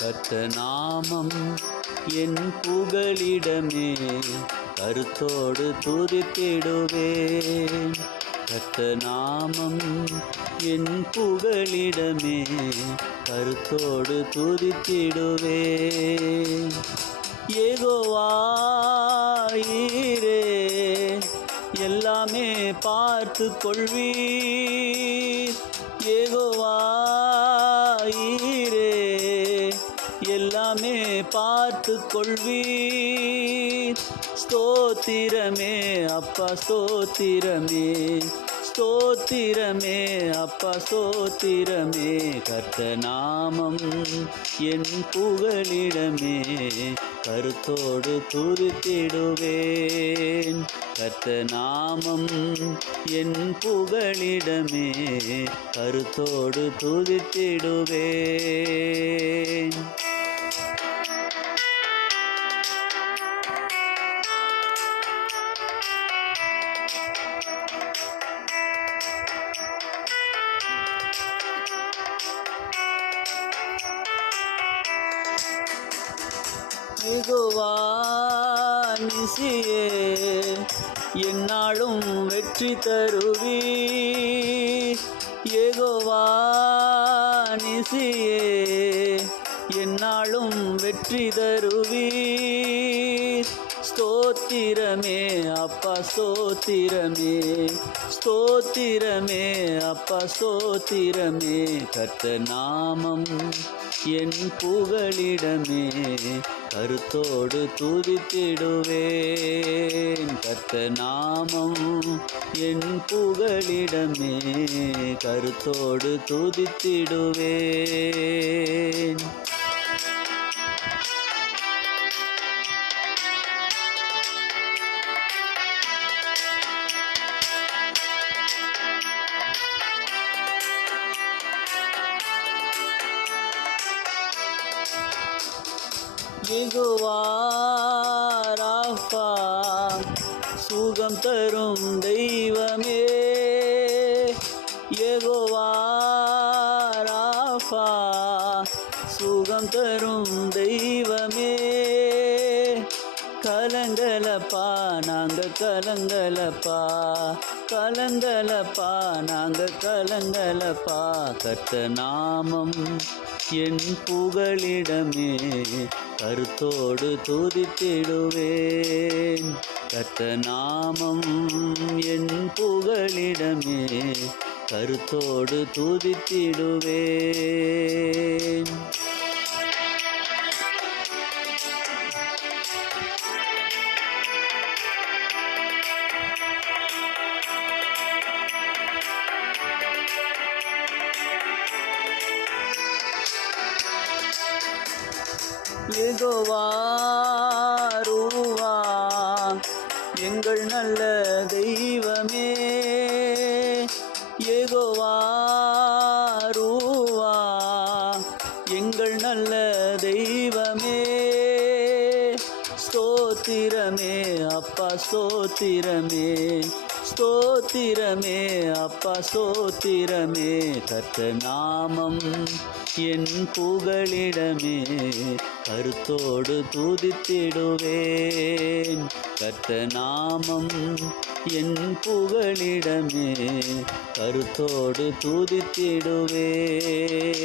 கர்த்த நாமம் என் புகழிடமே கருத்தோடு துதித்திடுவேன் கர்த்த நாமம் என் புகழிடமே கருத்தோடு துதித்திடுவேன் ஏகோவாயிரே எல்லாமே பார்த்து கொள்வீர். ஏகோவா எல்லாமே பார்த்து கொள்வீர். ஸ்தோத்திரமே அப்பா ஸ்தோத்திரமே. ஸ்தோத்திரமே அப்பா ஸ்தோத்திரமே. கர்த்த நாமம் என் புகழிடமே கருத்தோடு துருத்திடுவேன். கர்த்த நாமம் என் புகழிடமே கருத்தோடு துதித்திடுவேன் மிகுவா என்னாலும் வெற்றி தருவி ஏகோவானிசியே என்னாலும் வெற்றி தருவி ஸ்தோத்திரமே அப்பா ஸ்தோத்திரமே. ஸ்தோத்திரமே அப்பா ஸ்தோத்திரமே. கத்த நாமம் என் புகழிடமே கருத்தோடு துதித்திடுவேன். கத்த நாமம் என் புகழிடமே கருத்தோடு துதித்திடுவேன். யெகோவாராஃபா சுகம் தரும் தெய்வமே யெகோவாராஃபா சுகம் தரும் தெய்வமே கலங்கலப்பா நாங்க கலங்கலப்பா. கலங்கலப்பா நாங்க கலங்கலப்பா. கத்த நாமம் என் புகழிடமே கருத்தோடு துதித்திடுவேன். கத்த நாமம் என் புகழிடமே கருத்தோடு துதித்திடுவேன். யெகோவாருவா எங்கள் நல்ல தெய்வமே யெகோவாருவா எங்கள் நல்ல தெய்வமே ஸ்தோத்திரமே அப்பா ஸ்தோத்திரமே. ஸ்தோத்திரமே அப்பா ஸ்தோத்திரமே கர்த்த நாமம் என் புகழிடமே கருத்தோடு துதித்திடுவேன். கர்த்த நாமம் என் புகழிடமே கருத்தோடு துதித்திடுவேன்.